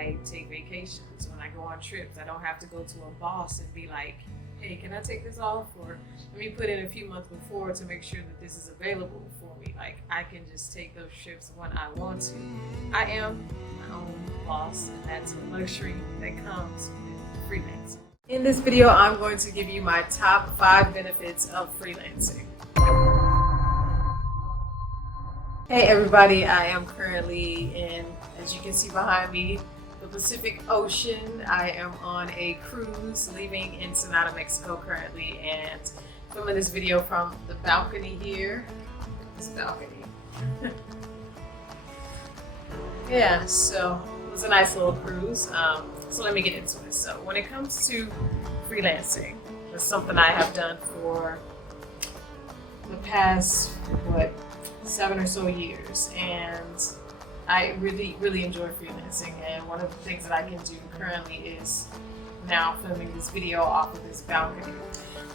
I take vacations, when I go on trips. I don't have to go to a boss and be like, hey, can I take this off? Or let me put in a few months before to make sure that this is available for me. Like, I can just take those trips when I want to. I am my own boss, and that's a luxury that comes with freelancing. In this video, I'm going to give you my top 5 benefits of freelancing. Hey everybody, I am currently in, as you can see behind me, the Pacific Ocean. I am on a cruise leaving Ensenada, Mexico currently, and filming this video from the balcony here. This balcony. Yeah, so it was a nice little cruise. So let me get into it. So when it comes to freelancing, it's something I have done for the past, 7 or so years, and I really enjoy freelancing. And one of the things that I can do currently is now filming this video off of this balcony.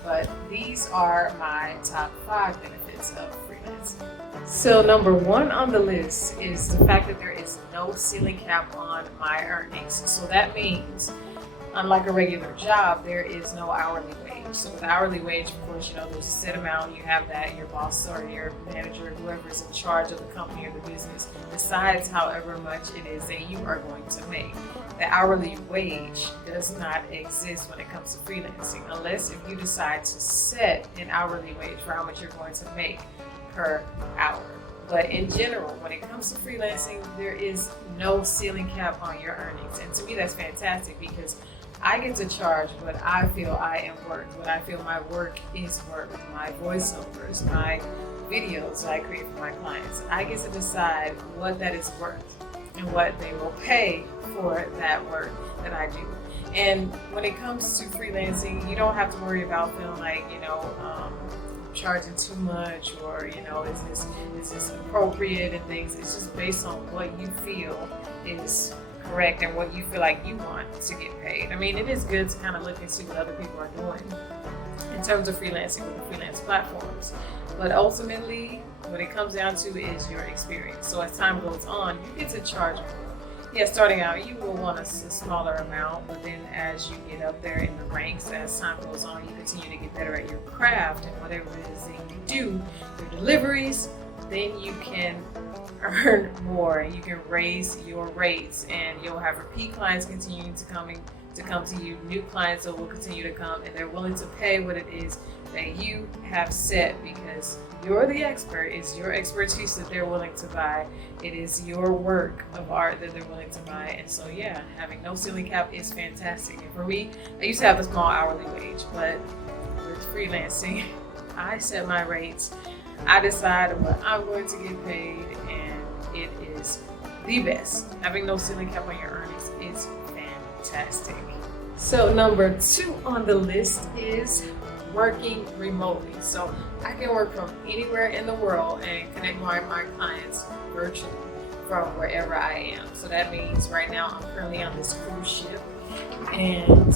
But these are my top 5 benefits of freelancing. So number 1 on the list is the fact that there is no ceiling cap on my earnings. So that means, unlike a regular job, there is no hourly wage. So with hourly wage, of course, there's a set amount. You have that, your boss or your manager, whoever is in charge of the company or the business, decides however much it is that you are going to make. The hourly wage does not exist when it comes to freelancing, unless if you decide to set an hourly wage for how much you're going to make per hour. But in general, when it comes to freelancing, there is no ceiling cap on your earnings. And to me, that's fantastic, because I get to charge what I feel I am worth, what I feel my work is worth, my voiceovers, my videos that I create for my clients. I get to decide what that is worth and what they will pay for that work that I do. And when it comes to freelancing, you don't have to worry about feeling like, charging too much, or is this appropriate and things. It's just based on what you feel is correct and what you feel like you want to get paid. I mean, it is good to kind of look and see what other people are doing in terms of freelancing with the freelance platforms, but ultimately what it comes down to is your experience. So as time goes on, you get to charge more. Yeah, starting out, you will want a smaller amount, but then as you get up there in the ranks, as time goes on, you continue to get better at your craft and whatever it is that you do, your deliveries, then you can earn more and you can raise your rates, and you'll have repeat clients continuing to come to you, new clients that will continue to come, and they're willing to pay what it is that you have set, because you're the expert. It's your expertise that they're willing to buy. It is your work of art that they're willing to buy. And so yeah, having no ceiling cap is fantastic. And for me, I used to have a small hourly wage, but with freelancing, I set my rates. I decide what I'm going to get paid, and it is the best. Having no ceiling cap on your earnings is fantastic. So number 2 on the list is working remotely. So I can work from anywhere in the world and connect with my clients virtually from wherever I am. So that means right now I'm currently on this cruise ship, and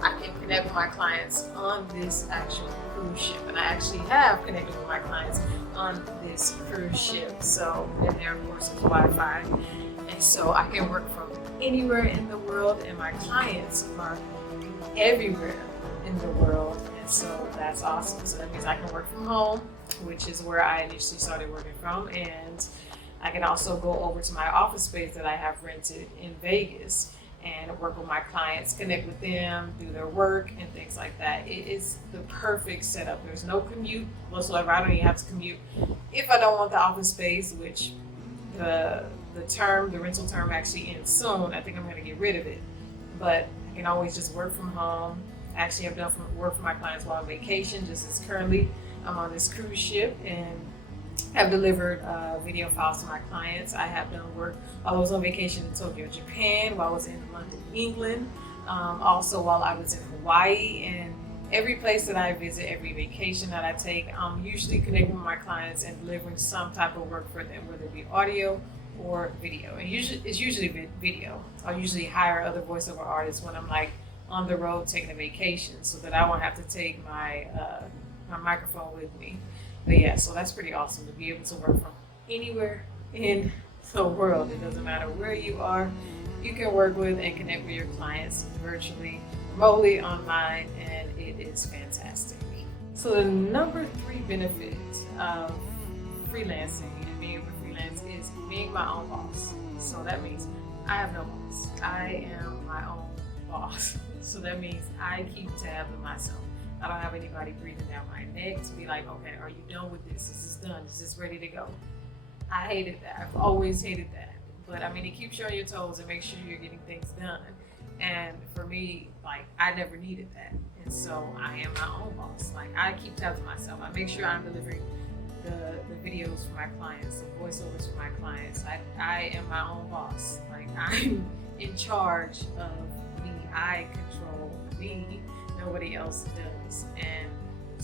I can connect with my clients on this actual cruise ship. And I actually have connected with my clients on this cruise ship. So, and there of course is Wi-Fi. And so I can work from anywhere in the world, and my clients are everywhere in the world. And so that's awesome. So that means I can work from home, which is where I initially started working from. And I can also go over to my office space that I have rented in Vegas and work with my clients, connect with them, do their work and things like that. It is the perfect setup. There's no commute whatsoever. I don't even have to commute if I don't want the office space, which the rental term actually ends soon. I think I'm going to get rid of it, but I can always just work from home. Actually, I've done work for my clients while on vacation, just as currently I'm on this cruise ship and have delivered video files to my clients. I have done work while I was on vacation in Tokyo, Japan, while I was in London, England, also while I was in Hawaii, and every place that I visit, every vacation that I take, I'm usually connecting with my clients and delivering some type of work for them, whether it be audio or video. And it's usually video. I'll usually hire other voiceover artists when I'm like on the road taking a vacation, so that I won't have to take my microphone with me. But yeah, so that's pretty awesome to be able to work from anywhere in the world. It doesn't matter where you are. You can work with and connect with your clients virtually, remotely, online, and it is fantastic. So the number 3 benefit of freelancing and being able to freelance is being my own boss. So that means I have no boss. I am my own boss. So that means I keep tabs on myself. I don't have anybody breathing down my neck to be like, okay, are you done with this? Is this done? Is this ready to go? I hated that. I've always hated that. But I mean, it keeps you on your toes and makes sure you're getting things done. And for me, like, I never needed that. And so I am my own boss. Like, I keep tabs on myself. I make sure I'm delivering the videos for my clients, the voiceovers for my clients. I am my own boss. Like, I'm in charge of me. I control me. Nobody else does. And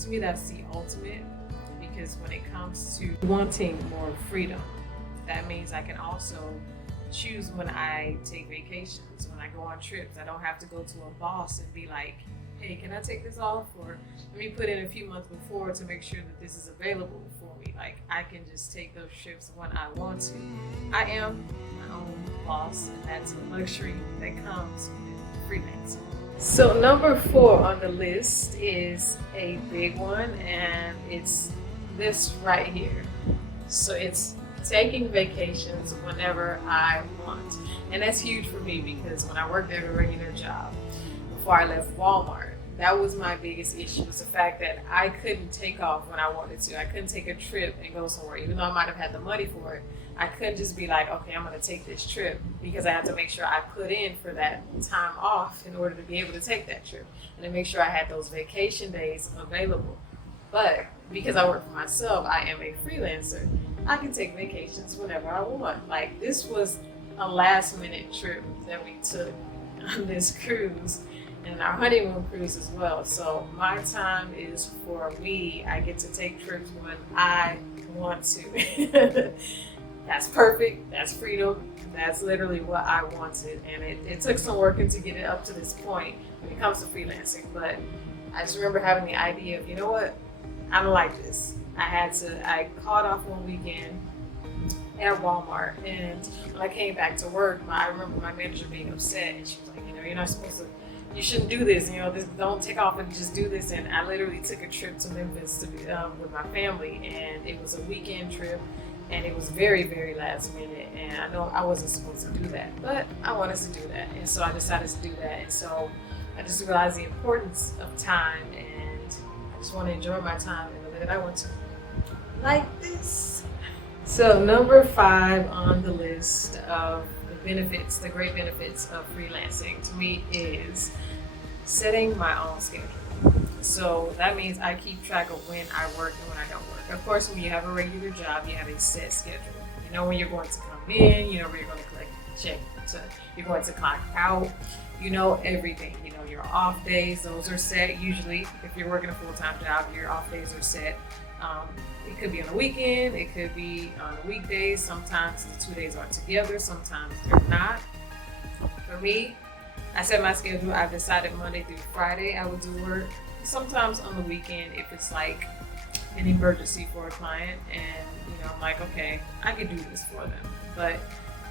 to me, that's the ultimate, because when it comes to wanting more freedom, that means I can also choose when I take vacations, when I go on trips. I don't have to go to a boss and be like, hey, can I take this off? Or let me put in a few months before to make sure that this is available for me. Like, I can just take those trips when I want to. I am my own boss, and that's a luxury that comes with freelancing. So number 4 on the list is a big one, and it's this right here. So it's taking vacations whenever I want. And that's huge for me, because when I worked at a regular job before I left Walmart, that was my biggest issue, was the fact that I couldn't take off when I wanted to. I couldn't take a trip and go somewhere. Even though I might have had the money for it, I couldn't just be like, okay, I'm going to take this trip, because I had to make sure I put in for that time off in order to be able to take that trip, and to make sure I had those vacation days available. But because I work for myself, I am a freelancer, I can take vacations whenever I want. Like, this was a last minute trip that we took on this cruise, and our honeymoon cruise as well. So my time is for me. I get to take trips when I want to. That's perfect. That's freedom. That's literally what I wanted. And it took some working to get it up to this point when it comes to freelancing. But I just remember having the idea of, you know what? I don't like this. I called off one weekend at Walmart, and when I came back to work, I remember my manager being upset, and she was like, you're not supposed to, you shouldn't do this, don't take off and just do this. And I literally took a trip to Memphis with my family, and it was a weekend trip, and it was very, very last minute, and I know I wasn't supposed to do that, but I wanted to do that, and so I decided to do that. And so I just realized the importance of time, and I just want to enjoy my time in the way that I want to. Like this. So number 5 on the list of the benefits, the great benefits of freelancing to me, is setting my own schedule. So that means I keep track of when I work and when I don't work. Of course, when you have a regular job, you have a set schedule. You know when you're going to come in, you know where you're going to collect a check, you're going to clock out, you know everything. You know your off days, those are set. Usually, if you're working a full-time job, your off days are set. It could be on a weekend, it could be on a weekday. Sometimes the 2 days are together, sometimes they're not. For me, I set my schedule. I've decided Monday through Friday I would do work. Sometimes on the weekend, if it's like an emergency for a client, and I'm like, okay, I could do this for them. But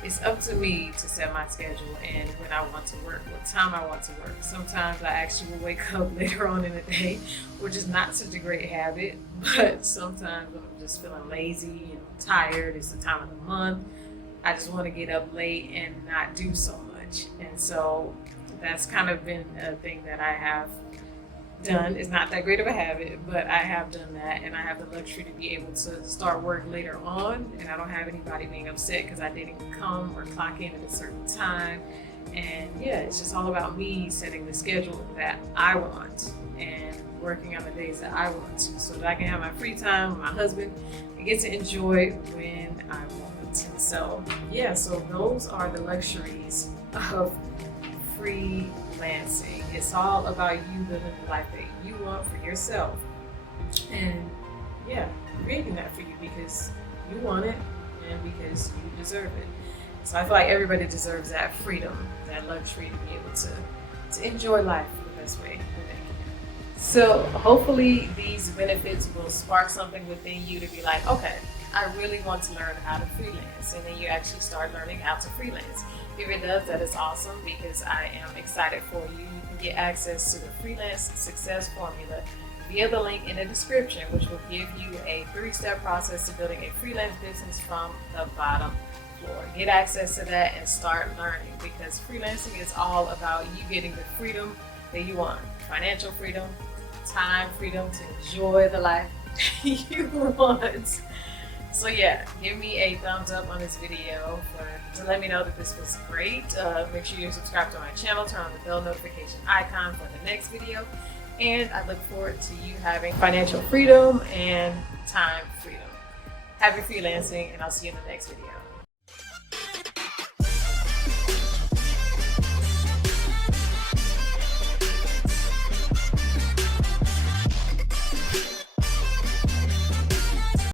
it's up to me to set my schedule and when I want to work, what time I want to work. Sometimes I actually will wake up later on in the day, which is not such a great habit, but sometimes when I'm just feeling lazy and tired, it's the time of the month, I just want to get up late and not do so much. And so that's kind of been a thing that I have done. It's not that great of a habit, but I have done that, and I have the luxury to be able to start work later on, and I don't have anybody being upset because I didn't come or clock in at a certain time. And yeah, it's just all about me setting the schedule that I want and working on the days that I want to, so that I can have my free time with my husband and get to enjoy when I want. And so yeah, so those are the luxuries of freelancing. It's all about you living the life that you want for yourself, and yeah, creating that for you because you want it and because you deserve it. So I feel like everybody deserves that freedom, that luxury to be able to enjoy life the best way that they can. So hopefully these benefits will spark something within you to be like, okay, I really want to learn how to freelance, and then you actually start learning how to freelance. If it does, that is awesome, because I am excited for you. You can get access to the Freelance Success Formula via the link in the description, which will give you a 3-step process to building a freelance business from the bottom floor. Get access to that and start learning, because freelancing is all about you getting the freedom that you want. Financial freedom, time freedom to enjoy the life you want. So yeah, give me a thumbs up on this video to let me know that this was great. Make sure you subscribe to my channel, turn on the bell notification icon for the next video, and I look forward to you having financial freedom and time freedom. Happy freelancing, and I'll see you in the next video.